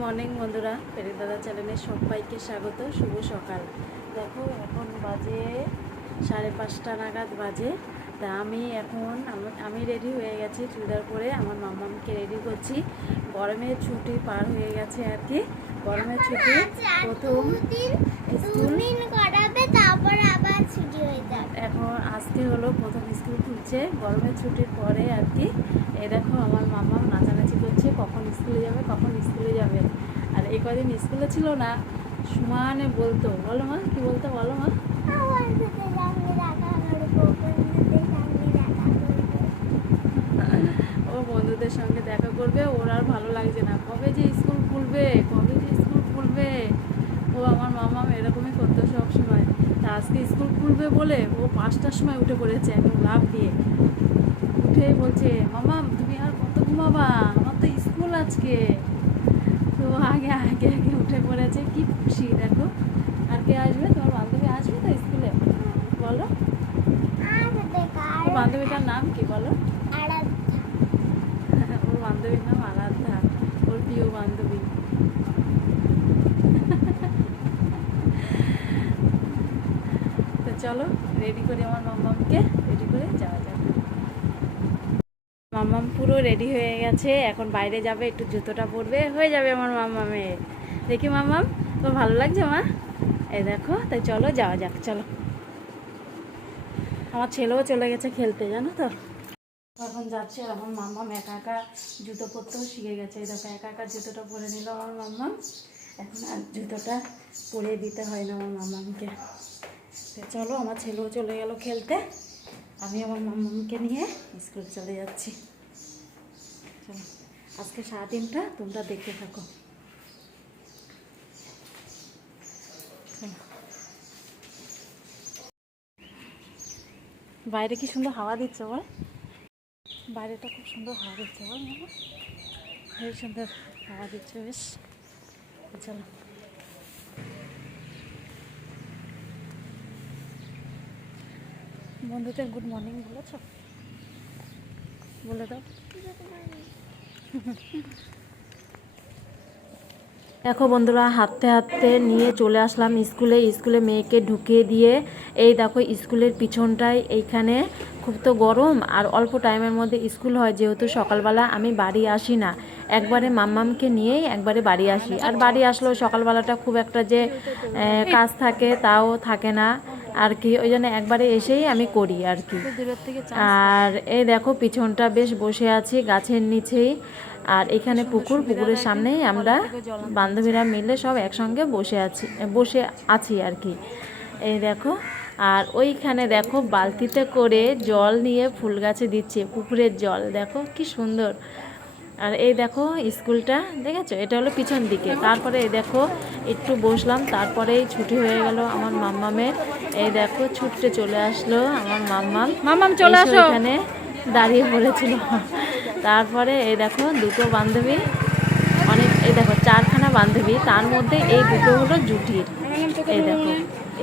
Morning বন্ধুরা, peri দাদা চ্যানেলে সবাইকে স্বাগত। শুভ সকাল। দেখো এখন বাজে 5:30 নাগাদ বাজে। তা আমি রেডি হয়ে গেছি চুড়িদার পরে। আমার মামাকে রেডি করছি। গরমের ছুটি পার হয়ে গেছে আর কি। গরমের ছুটি প্রথম স্কুল করাবে, তারপর আবার ছুটি হয়ে যাবে। এখন আজকে হলো প্রথম স্কুল খুলছে গরমের ছুটির পরে আর কি। এই দেখো আমার মামা নাচানাচি করছে, কখন স্কুলে যাবে। আর এই কদিন স্কুলে ছিল না, সমানে বলতো। বলো মা, কি বলতো বলো মা। ও বন্ধুদের সঙ্গে দেখা করবে, ওর আর ভালো লাগছে না। কবে যে স্কুল খুলবে। ও আমার মামা এরকমই করতো সব সময়। তা আজকে স্কুল খুলবে বলে ও 5টার সময় উঠে পড়েছে একদম লাফ দিয়ে। উঠে বলছে, মামা তুমি আর কত ঘুমাবা, আমার তো স্কুল আজকে। তো আগে আগে আগে উঠে পড়েছে, কি খুশি দেখো। আর কে আসবে? তোমার বান্ধবী আসবে তো স্কুলে? বলো, ওর বান্ধবীটার নাম কি বলো? ওর বান্ধবীর নাম আরাধ্যা, ওর প্রিয় বান্ধবী। তো চলো রেডি করি আমার মাম্মামকে, রেডি করে যাওয়া যাবে। মাম্মাম পুরো রেডি হয়ে গেছে, এখন বাইরে যাবে, একটু জুতোটা পরবে, হয়ে যাবে আমার মাম্মামে। দেখি মাম্মাম, তো ভালো লাগছে মা? এই দেখো, তাই চলো যাওয়া যাক, চলো। আমার ছেলেও চলে গেছে খেলতে, জানো তো। এখন যাচ্ছে আমার মাম্মাম একা একা জুতো পরতেও শিখে গেছে। এই দেখো একা একা জুতোটা পরে নিল আমার মাম্মাম। এখন আর জুতোটা পরে দিতে হয় না আমার মাম্মামকে। তো চলো, আমার ছেলেও চলে গেল খেলতে, আমি আমার মাম্মামকে নিয়ে স্কুল চলে যাচ্ছি। চলো, আজকে সারাদিনটা তোমরা দেখতে থাকো। বাইরে কি সুন্দর হাওয়া দিচ্ছে বল। বাইরেটা খুব সুন্দর হাওয়া দিচ্ছে বল মামা, বেশ সুন্দর হাওয়া দিচ্ছে বেশ। চলো, বন্ধুদের গুড মর্নিং বলেছ, বলে দাও। দেখো বন্ধুরা, হাঁটতে হাঁটতে নিয়ে চলে আসলাম স্কুলে মেয়েকে ঢুকিয়ে দিয়ে। এই দেখো স্কুলের পিছনটায় এইখানে খুব তো গরম, আর অল্প টাইমের মধ্যে স্কুল হয়, যেহেতু সকালবেলা আমি বাড়ি আসি না, একবারে মাম্মামকে নিয়েই একবারে বাড়ি আসি। আর বাড়ি আসলেও সকালবেলাটা খুব একটা যে কাজ থাকে তাও থাকে না আর কি, ওই জন্য একবারে এসেই আমি করি আর কি। আর এই দেখো পিছনটা বেশ বসে আছি গাছের নিচেই, আর এখানে পুকুরের সামনেই আমরা বান্ধবীরা মিলে সব একসঙ্গে বসে আছি আর কি। এই দেখো, আর ওইখানে দেখো বালতিতে করে জল নিয়ে ফুল গাছে দিচ্ছে, পুকুরের জল দেখো কি সুন্দর। আর এই দেখো স্কুলটা দেখেছো, এটা হলো পিছন দিকে। তারপরে এই দেখো একটু বসলাম, তারপরেই ছুটি হয়ে গেল আমার মাম্মামের। এই দেখো ছুটতে চলে আসলো আমার মাম্মাম চলে আসো, এখানে দাঁড়িয়ে পড়েছিল। তারপরে এই দেখো দুটো বান্ধবী, এই দেখো 4খানা বান্ধবী, তার মধ্যে এই দুটো হলো জুটির। এই দেখো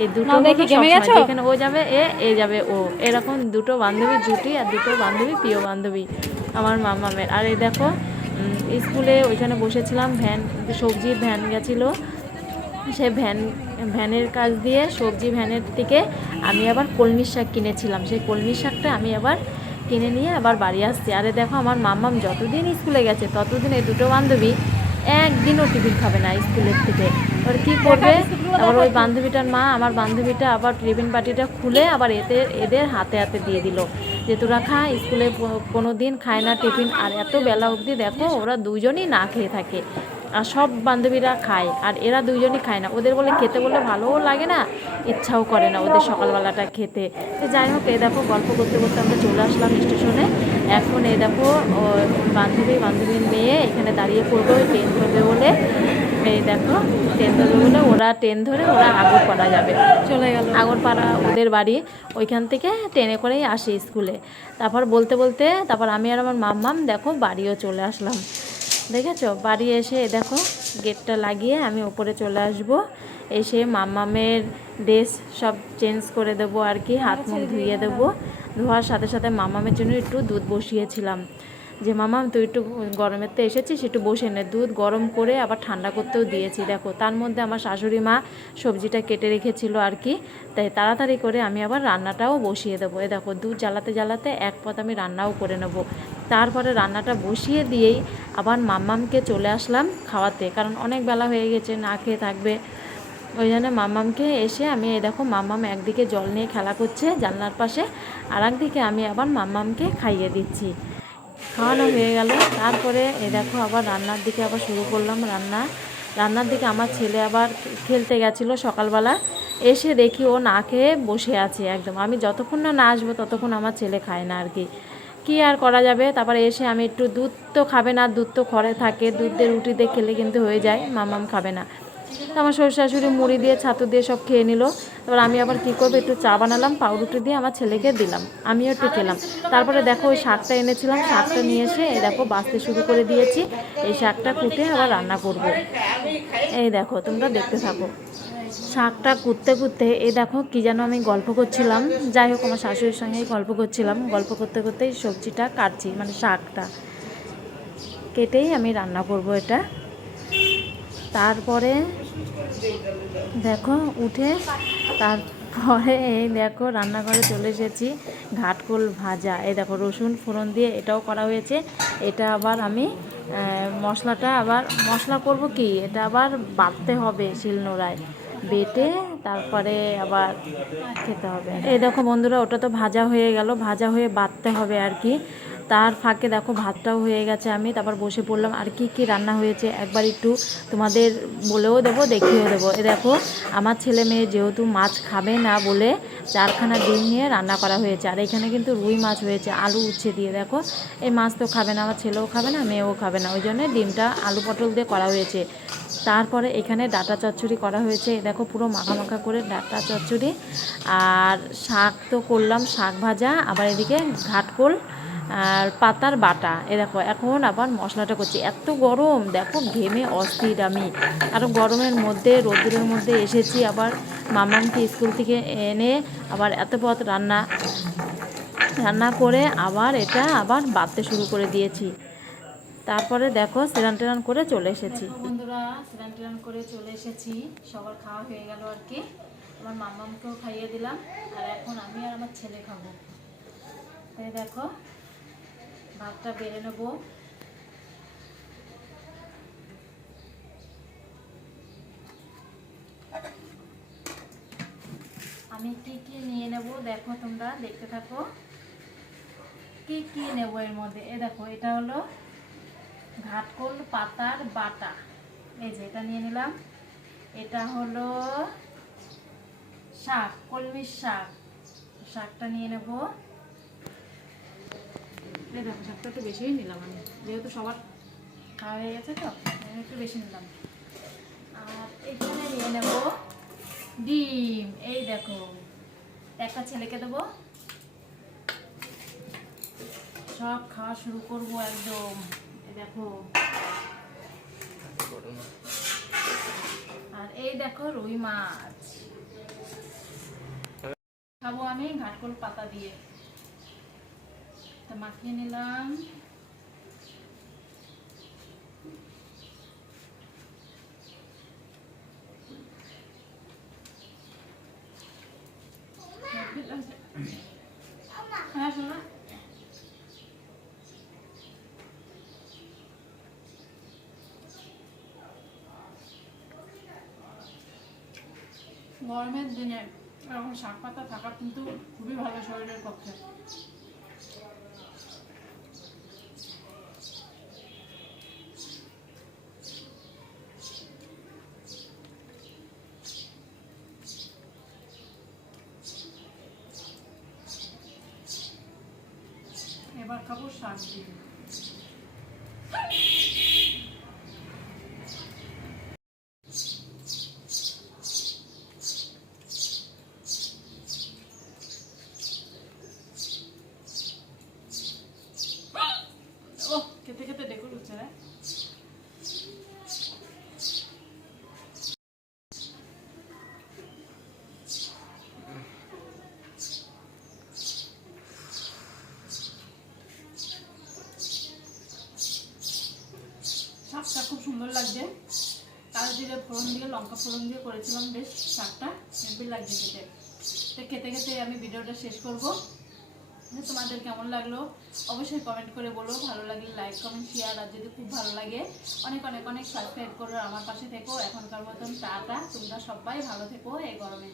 এই দুটো যেখানে ও যাবে এ যাবে ও, এরকম দুটো বান্ধবী জুটি, আর দুটো বান্ধবী প্রিয় বান্ধবী আমার মামামের। আর এই দেখো স্কুলে ওইখানে বসেছিলাম, সবজির ভ্যান গেছিলো, সে ভ্যানের কাজ দিয়ে সবজি ভ্যানের থেকে আমি আবার কলমির শাক কিনেছিলাম, সেই কলমির শাকটা আমি আবার কিনে নিয়ে আবার বাড়ি আসছি। আরে দেখো আমার মাম্মাম যতদিন স্কুলে গেছে ততদিন এই দুটো বান্ধবী একদিনও টিফিন খাবে না স্কুলের থেকে। এবার কী করবে, আবার ওই বান্ধবীটার মা আমার বান্ধবীটা আবার টিফিন বাটিটা খুলে আবার এদের হাতে হাতে দিয়ে দিল যে তোরা খা, স্কুলে কোনো দিন খায় না টিফিন। আর এত বেলা অবধি দেখো ওরা দুজনই না খেয়ে থাকে, আর সব বান্ধবীরা খায় আর এরা দুজনই খায় না। ওদের বলে খেতে বলে ভালোও লাগে না, ইচ্ছাও করে না ওদের সকালবেলাটা খেতে। তো যাই হোক, এই দেখো গল্প করতে করতে আমরা চলে আসলাম স্টেশনে। এখন এই দেখো বান্ধবীর মেয়ে এখানে দাঁড়িয়ে পড়বে ট্রেন ধরবে বলে। এই দেখো ট্রেন ধরবে বলে ওরা ট্রেন ধরে ওরা আগরপাড়া যাবে, চলে গেল আগরপাড়া ওদের বাড়ি। ওইখান থেকে ট্রেনে করেই আসে স্কুলে। তারপর বলতে বলতে তারপর আমি আর আমার মাম্মাম দেখো বাড়িও চলে আসলাম। দেখেছো, বাড়ি এসে দেখো গেটটা লাগিয়ে আমি ওপরে চলে আসব। এসে মাম্মামের ড্রেস সব চেঞ্জ করে দেবো আর কি, হাত মুখ ধুইয়ে দেবো। ধোয়ার সাথে সাথে মাম্মামের জন্য একটু দুধ বসিয়েছিলাম। যে মামা তুই একটু গরমের তো এসেছিস, একটু বসে নে। দুধ গরম করে আবার ঠান্ডা করতেও দিয়েছি। দেখো তার মধ্যে আমার শাশুড়ি মা সবজিটা কেটে রেখেছিল আর কি, তাই তাড়াতাড়ি করে আমি আবার রান্নাটাও বসিয়ে দেবো। এ দেখো দুধ জ্বালাতে জ্বালাতে এক পথ আমি রান্নাও করে নেব। তারপরে রান্নাটা বসিয়ে দিয়েই আবার মাম্মামকে চলে আসলাম খাওয়াতে, কারণ অনেক বেলা হয়ে গেছে, না খেয়ে থাকবে। ওই জন্য মাম্মামকে এসে আমি এই দেখো মাম্মাম একদিকে জল নিয়ে খেলা করছে জানলার পাশে, আর একদিকে আমি আবার মাম্মামকে খাইয়ে দিচ্ছি। খাওয়ানো হয়ে গেল, তারপরে এই দেখো আবার রান্নার দিকে আবার শুরু করলাম। রান্নার দিকে আমার ছেলে আবার খেলতে গেছিলো সকালবেলা, এসে দেখি ও না খেয়ে বসে আছে একদম। আমি যতক্ষণ না আসবো ততক্ষণ আমার ছেলে খায় না আর কি, কী আর করা যাবে। তারপরে এসে আমি একটু, দুধ তো খাবে না, দুধ তো ঘরে থাকে, দুধ দিয়ে রুটি দিয়ে খেলে কিন্তু হয়ে যায়, মাম্মাম খাবে না। তো আমার শ্বশুর শাশুড়ি মুড়ি দিয়ে ছাতু দিয়ে সব খেয়ে নিল। এবার আমি আবার কী করবো, একটু চা বানালাম, পাউরুটি দিয়ে আমার ছেলেকে দিলাম, আমিও একটু খেলাম। তারপরে দেখো ওই শাকটা এনেছিলাম, শাকটা নিয়ে এসে এই দেখো বাছতে শুরু করে দিয়েছি। এই শাকটা কুটে আবার রান্না করব। এই দেখো তোমরা দেখতে থাকো। শাকটা কুটতে কুটতে এই দেখো কী যেন আমি গল্প করছিলাম, যাই হোক আমার শাশুড়ির সঙ্গেই গল্প করছিলাম। গল্প করতে করতেই সবজিটা কাটছি, মানে শাকটা কেটেই আমি রান্না করব এটা। তারপরে দেখো উঠে তারপরে এই দেখো রান্নাঘরে চলে এসেছি। ঘাটকোল ভাজা, এই দেখো রসুন ফোড়ন দিয়ে এটাও করা হয়েছে। এটা আবার আমি মশলাটা আবার মশলা করব কি, এটা আবার বাটতে হবে শিলনোড়ায়, বেটে তারপরে আবার খেতে হবে। এই দেখো বন্ধুরা ওটা তো ভাজা হয়ে গেল, ভাজা হয়ে বাটতে হবে আর কি। তার ফাঁকে দেখো ভাতটাও হয়ে গেছে, আমি তারপর বসে পড়লাম। আর কি কি রান্না হয়েছে একবার একটু তোমাদের বলেও দেবো, দেখিয়েও দেবো। এ দেখো আমার ছেলে মেয়ে যেহেতু মাছ খাবে না বলে 4খানা ডিম নিয়ে রান্না করা হয়েছে। আর এখানে কিন্তু রুই মাছ হয়েছে আলু উচ্ছে দিয়ে। দেখো এই মাছ তো খাবে না, আমার ছেলেও খাবে না, মেয়েও খাবে না, ওই জন্য ডিমটা আলু পটল দিয়ে করা হয়েছে। তারপরে এখানে ডাঁটা চচ্চড়ি করা হয়েছে, দেখো পুরো মাখা মাখা করে ডাঁটা চচ্চড়ি। আর শাক তো করলাম, শাক ভাজা, আবার এদিকে ঘাটকোল আর পাতার বাটা। এ দেখো এখন আবার মশলাটা করছি। এত গরম দেখো, ঘেমে অস্থির আমি। আরও গরমের মধ্যে রোদ্দুরের মধ্যে এসেছি, আবার মামাকে স্কুল থেকে এনে আবার এত পথ রান্না করে আবার এটা আবার বাড়তে শুরু করে দিয়েছি। তারপরে দেখো স্নান টান করে চলে এসেছি। বন্ধুরা স্নান টান করে চলে এসেছি, সবার খাওয়া হয়ে গেল আর কি। আমার মামাকেও খাইয়ে দিলাম, আর এখন আমি আর আমার ছেলে খাবো। তাই দেখো ভাতটা বেড়ে নেবো। আমি কি কি নিয়ে নেব দেখো, তোমরা দেখতে থাকো কি কি নেব এর মধ্যে। এ দেখো এটা হলো ঘাটকোল পাতার বাটা, এই যে এটা নিয়ে নিলাম। এটা হলো শাক, কলমির শাক, শাকটা নিয়ে নেব। এই দেখো শাকটা একটু বেশিই নিলাম আমি, যেহেতু সবার খাওয়া হয়ে গেছে তো একটু বেশি নিলাম। আর এখানে নিয়ে নেব ডিম, এই দেখো একটা ছেলেকে দেবো, সব খাওয়া শুরু করবো একদম। এই দেখো, আর এই দেখো রুই মাছ খাবো আমি ঘাটকোল পাতা দিয়ে। তা মাখিয়ে নিলাম। হ্যাঁ শোনা, গরমের দিনে এরকম শাক পাতা থাকা কিন্তু খুবই ভালো শরীরের পক্ষে। এবার খাবো শাক দিয়ে। ও খেতে খেতে ডেকুর হচ্ছে রে। কালো জিরে ফোড়ন দিয়ে লঙ্কা ফোড়ন দিয়ে করেছিলাম, বেশ শাকটা হেভি লাগছে খেতে। তো খেতে খেতে আমি ভিডিওটা শেষ করব। তোমাদের কেমন লাগলো অবশ্যই কমেন্ট করে বলো, ভালো লাগলে লাইক কমেন্ট শেয়ার, আর যদি খুব ভালো লাগে অনেক অনেক অনেক সাবস্ক্রাইব করো, আমার পাশে থেকো। এখনকার মতন টাটা, তোমরা সবাই ভালো থেকো এই গরমে।